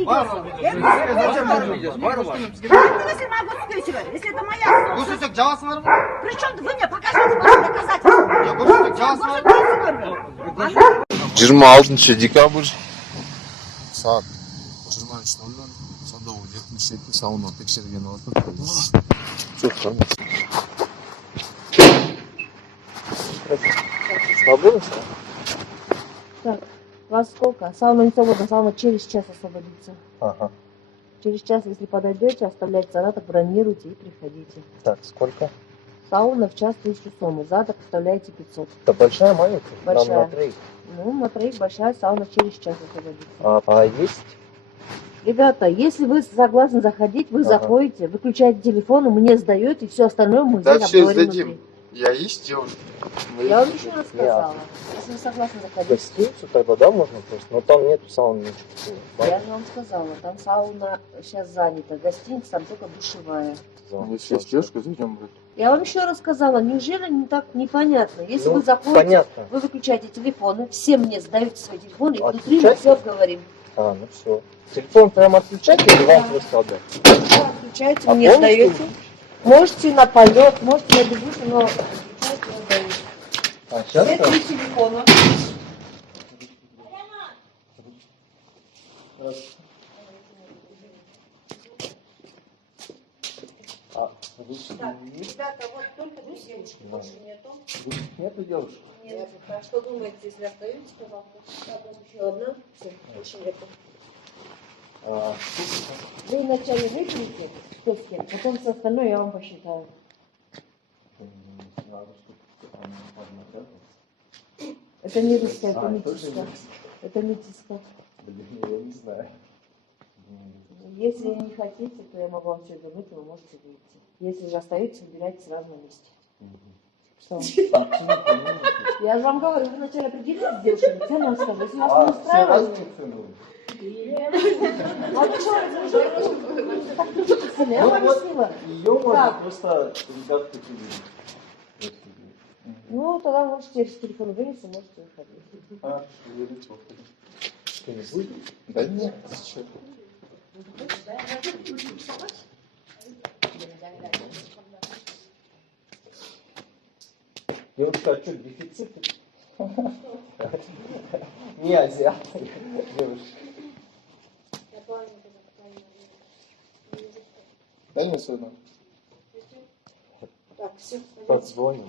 видеосы. Если могу встречать, если это моя собственность. Причем вы мне покажите ваши доказательства. 26 декабрь saat 23:00 Садовый 77 сауна текшерген уақыт. Çok tanıdık. Свободно? Так, вас сколько? Сауна не свободна, сауна через час освободится. Ага. Через час, если подойдете, оставляйте задаток, бронируйте и приходите. Так, сколько? Сауна в час 1000 сомы, задаток оставляете 500. Это большая, маленькая? Большая. Нам на троих. Ну, на троих большая сауна через час освободится. А есть? Ребята, если вы согласны заходить, вы заходите, выключаете телефон, мне сдаете, и все остальное мы здесь обговорим внутри. Я есть девушка. Я вам еще раз сказала. Если вы согласны заходить. Гостиницу тогда, да, можно просто? Но там нету сауны. Я же вам сказала, там сауна сейчас занята, гостиница там только душевая. Если есть девушка, зайдем. Я вам еще раз сказала, неужели не так непонятно? Если вы заходите, понятно. вы выключаете телефоны, все мне сдаете свои телефоны, и внутри мы Отключайте? все обговорим. А, ну все. Телефон прямо отключайте или вам просто отдать? Да, отключайте, А мне полностью? сдаете. Можете на полет, можете на беззвучно, но отключайте, отдаете. А, сейчас? Все три телефона. Так, ребята, вот только две девушки, больше нету. Нету девушек? Нет. Так что думаете, если остаетесь, пожалуйста? Так, вот еще одна. Все, больше нету. Вы вначале выпьете, кто с кем, потом все остальное я вам посчитаю. Это не русская, это метиска. Это метиска. Блин, я не знаю. Если не хотите, то я могу вам все вернуть, и вы можете выйти. Если же остаетесь, выбирайте сразу на месте. Что? Я же вам говорю, вы вначале определились с девушками, цену скажу. Если вас не устраивает... Вот что, так трудно, я вам объяснила. Ее можно просто ребят такие. Ну, тогда можете через телефон вынести, можете выходить. А, что не будет? Да нет, зачем? Девушка, а что, дефицит? Не азиат. Девушка. Дай мне свой номер. Так, все. Позвоним.